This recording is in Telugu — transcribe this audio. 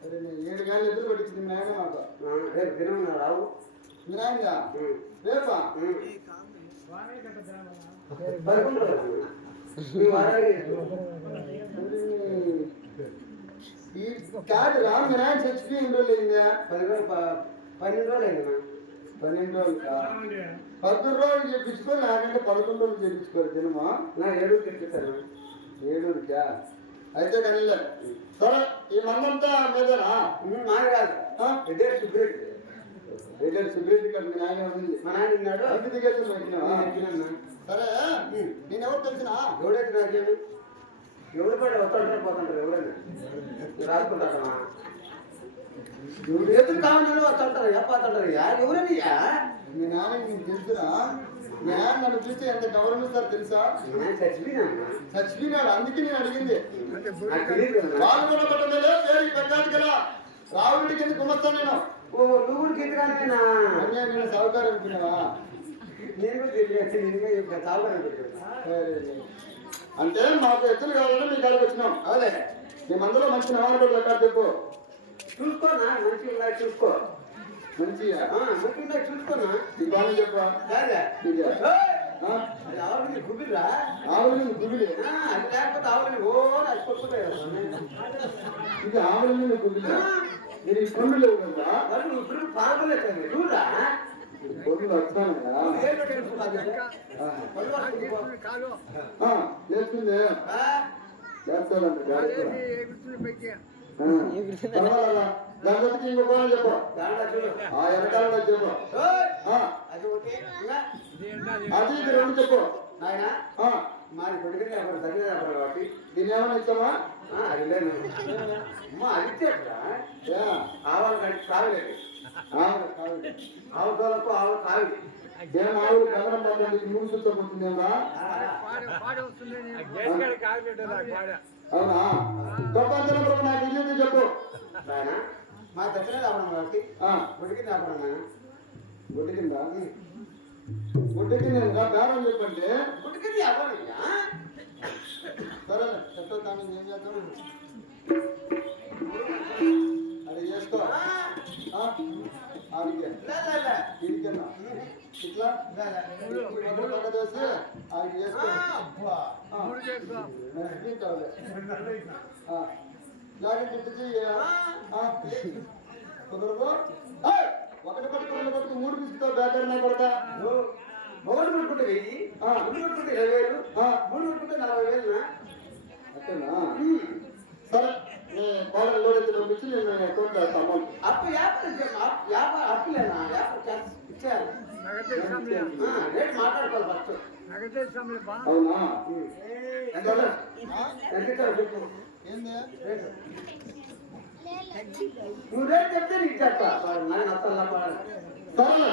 అరే నేను ఏడు గాలి ఎదురు పట్టించింది మీ నాయన మాకు ఆ, రేపు దినం నా రావు మీ నాయన ఉం. రేపా ఉం. పదకొండు రోజులు. నువ్వు అరవై ఈ కాదు రా మీ నాయన చచ్చిపోయి ఎన్ని రోజులు అయిందా పది రోజులు ప- పన్నెండు రోజులు అయింది నా. పన్నెండు రోజులు పదకొండు రోజులు చెప్పించుకొని నాకంటే పదకొండు రోజులు చెప్పించుకోరు సినిమా నా ఏడు తెప్పిస్తాను ఏడుకా అయితే కానీ సరే ఈ మందంతా మీదనా? మాది కాదు? ఇదే సుబ్రెడ్డి రిటైర్ సుబ్రెడ్డి గారు మీ నాయన ఉంది మా నాయన ఉన్నాడు. ఇంటి దిగేసి పెట్టినావా? నేను ఎక్కినాను. సరే నేను ఎవరు తెలిసినా? ఎవడైతే నాకేమి ఎవడు పడి వస్తుంటారు పోతుంటారు ఎవరైనా రాసుకుంటారా ఎవరు ఎదురు కావాలి వస్తుంటారు ఏ పోతుంటారు యా ఎవరైనా మీ నాన్న నీకు తెలుసురా. మీ నాన్న చూస్తే ఎంత గౌరవిస్తారు తెలుసా? నేను చచ్చిపోయినా చచ్చిపోయినాడు అందుకే నేను అడిగింది. కదా వాళ్ళు కూడా పట్టణంలో పేరు పెట్టాలి కదా రావుడికి ఎందుకు వస్తాను నేను? ఓ నువ్వు కూడా అన్యాయ నేను సౌకర్యం అనుకున్నావా? నేను కూడా నేనుగా ఇప్పుడు తాగుతాను సరే. అంటే మాకు ఎత్తులు కావాలని మీ కాడికి వచ్చినాం. అవులే. మేమందరూ మంచి నవాడు లెక్క చెప్పు. చూసుకోనా? మంచిగా చూసుకో. మంచిగా? మంచిగా చూసుకోనా? ఈ బాగా చెప్పా? అది ఆవులని గుబిరా ఆవుల మీద గుబిలే అది లేకపోతే ఆవులని ఓ అది కొట్టుకుంటాయి కదా ఇది ఆవుల మీద గుబిలే. మీరు ఈ పండ్లు లేవు కదా? మరి నువ్వు ఇప్పుడు పాములే కదా చూడరా? ఈ పండ్లు వస్తాను కదా? ఏం తెలుసుకోవాలి పళ్ళు వస్తుంది పో. ఆ, చేస్తుంది ఆ? దాని బతికి ఇంకో కోణం చెప్పు. ఆ వెనకాల చెప్పు. అది ఇది రెండు చెప్పు. నాయనా ఆ, మాది కొడుకుని అప్పుడు తల్లి అప్పుడు కాబట్టి దీన్ని ఏమైనా ఇస్తామా? ఆ, అది లేదు. అమ్మ అది ఇచ్చేట్రా ఏ, ఆవాలు కంటే కావలేదు ఆ, కాదు. ఆవు తోలకు ఆవు కావి. ఏం ఆవులు కదలం పడ్డానికి మూడు సుత్తం పోతుందేమా అవునా? నాయనా. మా దగ్గర రావడం కాబట్టి. ఆ, కొడుకుని రావడం నాయన. గుడ్డ కింద? గుడ్డ కింద ఇంకా బేరం చెప్పండి కొడుకుని అవ్వనయ్యా సరే చెత్త తాను ఏం చేద్దాం? అది చేసుకో. ఆ, ఆడికి ఇడికన్నా ఇట్లా? చేసి ఆడికి చేసుకో. కుదరదు ఏయ్! ఒకటి పట్టుకుని రెండు పట్టుకుని మూడు తీసుకుంటావు బ్యాటర్ నా కొడతా మొగడు పెట్టుకుంటే వెయ్యి. ఆ. మూడు పెట్టుకుంటే ఇరవై వేలు. ఆ. మూడు పెట్టుకుంటే నలభై వేలు. అంతేనా సరే నీ కోడలు లోడ్ ఎత్తి పంపించి నేను అకౌంట్ అమౌంట్ అప్పు యాభై యాభై అప్పులేనా ఆ, రేటు మాట్లాడుకోవాలి ఫస్ట్. అవునా? ఎంత? ఎంత చెప్పు. నువ్వు రేటు చెప్తే నీకు చెప్తా. నాయన సరే